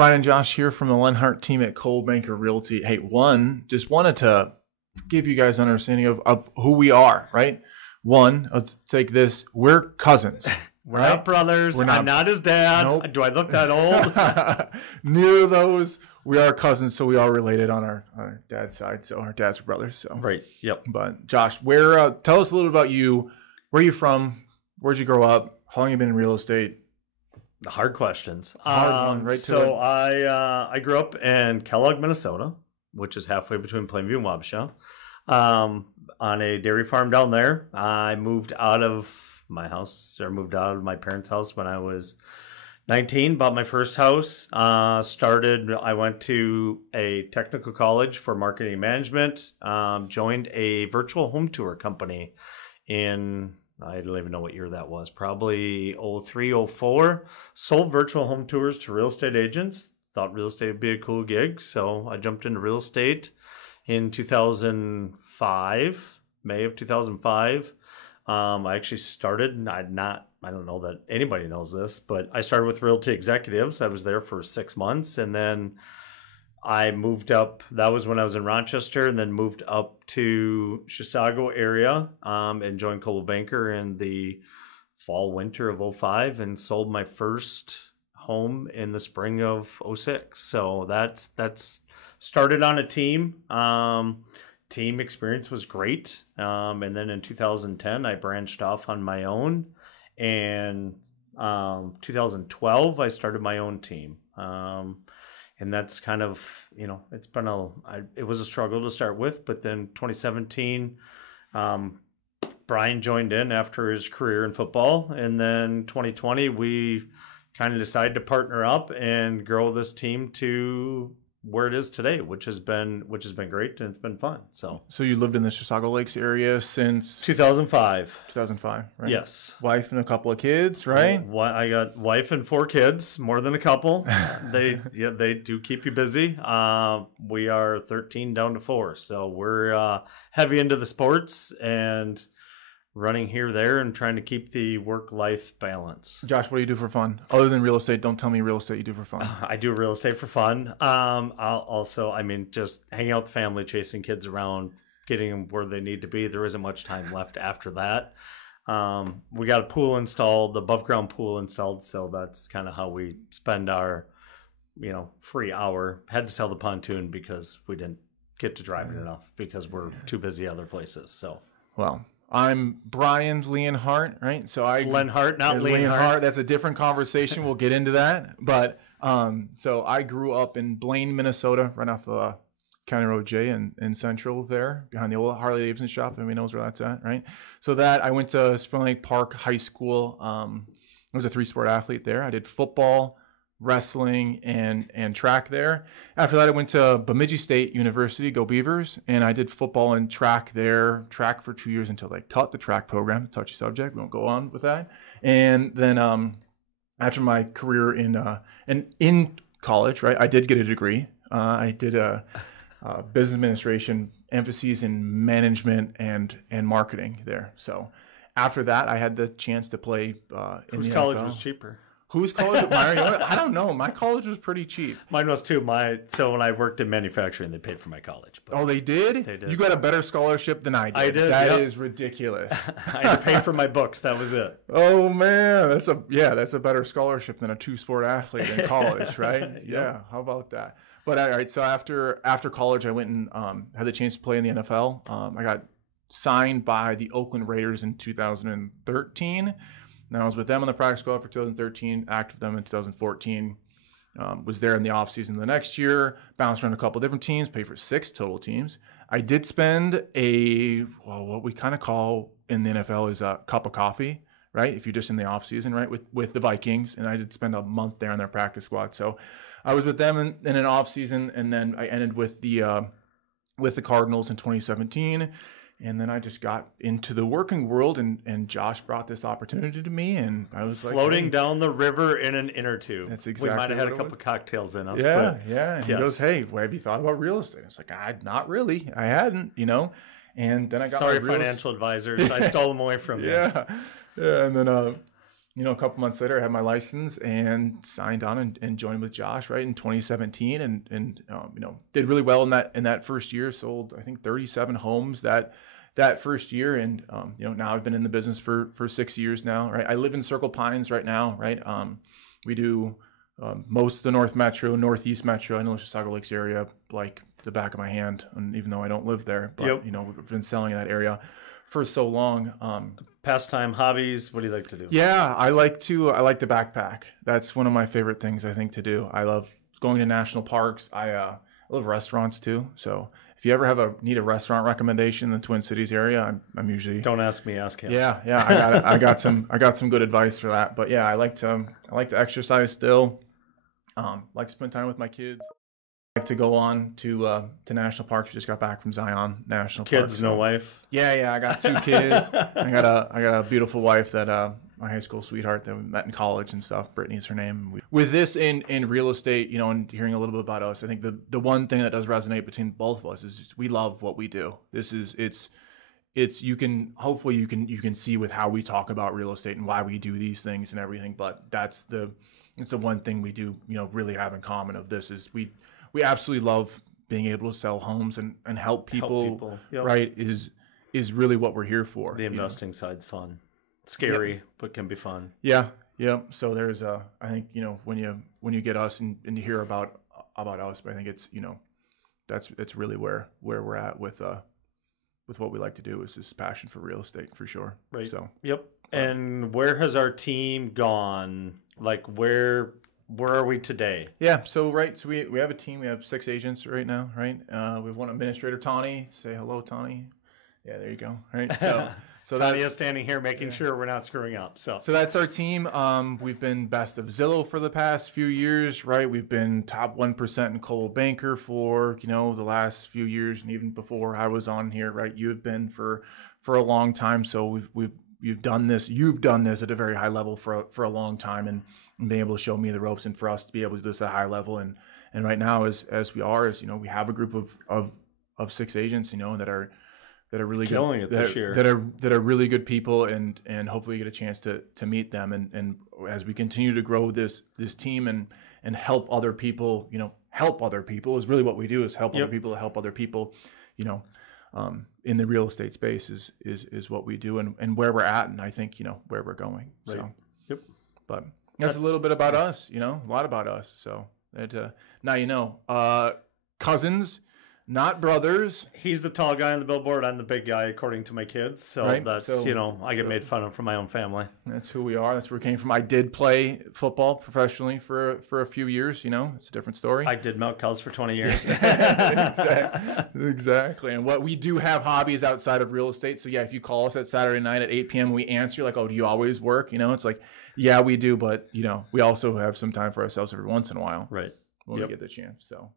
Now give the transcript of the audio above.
Brian and Josh here from the Leonhardt team at Coldwell Banker Realty. Hey, just wanted to give you guys an understanding of who we are, right? Let's take this. We're cousins. We're not brothers. I'm not his dad. Nope. Do I look that old? Neither of those. We are cousins, so we are related on our dad's side. So our dads are brothers. So Right. Yep. But Josh, tell us a little about you. Where are you from? Where'd you grow up? How long have you been in real estate? The hard questions. Hard one, right? So I grew up in Kellogg, Minnesota, which is halfway between Plainview and Wabasha, on a dairy farm down there. I moved out of my house, or moved out of my parents' house when I was 19. Bought my first house. I went to a technical college for marketing and management. Joined a virtual home tour company in, I don't even know what year that was, probably 03, 04. Sold virtual home tours to real estate agents. Thought real estate would be a cool gig, so I jumped into real estate in 2005, May of 2005. I actually started, I don't know that anybody knows this, but I started with Realty Executives. I was there for 6 months, and then I moved up. That was when I was in Rochester, and then moved up to Chisago area and joined Coldwell Banker in the fall, winter of 05, and sold my first home in the spring of 06. So that's started on a team. Team experience was great. And then in 2010, I branched off on my own. And 2012, I started my own team. And that's kind of, it's been it was a struggle to start with, but then 2017, Brian joined in after his career in football. And then 2020, we kind of decided to partner up and grow this team to where it is today, which has been great, and it's been fun. So you lived in the Chisago Lakes area since 2005. 2005, right? Yes. Wife and a couple of kids, right? I got wife and 4 kids, more than a couple. They do keep you busy. We are 13 down to 4, so we're heavy into the sports and running here, there, and trying to keep the work-life balance. Josh, what do you do for fun? Other than real estate, don't tell me real estate you do for fun. I do real estate for fun. Just hanging out with the family, chasing kids around, getting them where they need to be. There isn't much time left after that. We got a pool installed, above ground pool installed, so that's kind of how we spend our, free hour. Had to sell the pontoon because we didn't get to drive it enough because we're too busy other places. So, well, I'm Brian Leonhardt, right? So it's Leonhardt, not Leonhardt. That's a different conversation. We'll get into that. But so I grew up in Blaine, Minnesota, right off County Road J in Central there, behind the old Harley Davidson shop. Everybody knows where that's at, right? So I went to Spring Lake Park High School. I was a 3-sport athlete there. I did football, wrestling, and track there. After that, I went to Bemidji State University, go Beavers, and I did football and track there, track for 2 years until they cut the track program. Touchy subject, we won't go on with that. And then after my career in college, right, I did get a degree. I did a business administration, emphases in management and marketing there. So after that, I had the chance to play in the college was cheaper? Whose college? I don't know. My college was pretty cheap. Mine was too. So when I worked in manufacturing, they paid for my college. Oh, they did? They did. You got a better scholarship than I did. I did. That is ridiculous. I had to pay for my books. That was it. Oh man, that's a better scholarship than a 2-sport athlete in college, right? Yeah. How about that? But all right. So after college, I went and had the chance to play in the NFL. I got signed by the Oakland Raiders in 2013. Now I was with them on the practice squad for 2013, active with them in 2014. Was there in the offseason the next year, bounced around a couple different teams, paid for 6 total teams. I did spend what we kind of call in the NFL is a cup of coffee, right? If you're just in the offseason, right, with the Vikings. And I did spend a month there on their practice squad. So I was with them in an offseason, and then I ended with the Cardinals in 2017. And then I just got into the working world, and Josh brought this opportunity to me, and I was like, floating down the river in an inner tube. That's exactly. We might have had a couple cocktails in us. Yeah, but yeah. And he goes, "Hey, well, have you thought about real estate?" I was like, "Not really. I hadn't, And then I got financial advisors. I stole them away from you. Yeah. And then a couple months later, I had my license and signed on and joined with Josh, right, in 2017, and did really well in that first year. Sold, I think, 37 homes that first year, and now I've been in the business for 6 years now, right. I live in Circle Pines right now, right. We do most of the North Metro, Northeast Metro. I know the Chisago Lakes area like the back of my hand, and even though I don't live there, but we've been selling in that area for so long. Pastime, hobbies, what do you like to do? Yeah, I like to backpack. That's one of my favorite things, I think, to do. I love going to national parks. I love restaurants too. So if you ever need a restaurant recommendation in the Twin Cities area, I'm usually... Don't ask me, ask him. Yeah, I got some good advice for that. But yeah, I like to exercise still. Like to spend time with my kids. I like to go on to national parks. We just got back from Zion National Park. Kids, no wife. Yeah, I got 2 kids. I got a beautiful wife that my high school sweetheart that we met in college and stuff. Brittany's her name. With this in real estate, and hearing a little bit about us, I think the one thing that does resonate between both of us is just we love what we do. It's you can see with how we talk about real estate and why we do these things and everything. But it's the one thing we do, really have in common of this is we absolutely love being able to sell homes and help people. Yep. Right, is really what we're here for. The investing side's fun. Scary, but can be fun. Yeah. So there's I think, when you get us and you hear about us, but I think it's, that's really where we're at with what we like to do is this passion for real estate for sure. Right. So, yep. And where has our team gone? Like where are we today? Yeah, so we have a team. We have 6 agents right now, right? We have one administrator, Tawny. Say hello, Tawny. Yeah, there you go. Right. So Tawny is standing here making sure we're not screwing up. So that's our team. We've been best of Zillow for the past few years, right? We've been top 1% in Coldwell Banker for the last few years, and even before I was on here, right? You have been for a long time. So you've done this at a very high level for a long time, and being able to show me the ropes, and for us to be able to do this at a high level. And right now, as we have a group of 6 agents, that are really killing good, it this year. that are really good people, and hopefully get a chance to meet them, and as we continue to grow this team and help other people, help other people is really what we do, is help other people to help other people, in the real estate space is what we do, and where we're at, and I think where we're going. Right. So but that's a little bit about us, a lot about us. So that now cousins, not brothers. He's the tall guy on the billboard. I'm the big guy, according to my kids. So that's, I get made fun of from my own family. That's who we are. That's where we came from. I did play football professionally for a few years. It's a different story. I did milk cows for 20 years. Exactly. And what we do have hobbies outside of real estate. So yeah, if you call us at Saturday night at 8 p.m., we answer, like, oh, do you always work? It's like, yeah, we do. But, we also have some time for ourselves every once in a while. Right. When we get the chance. So.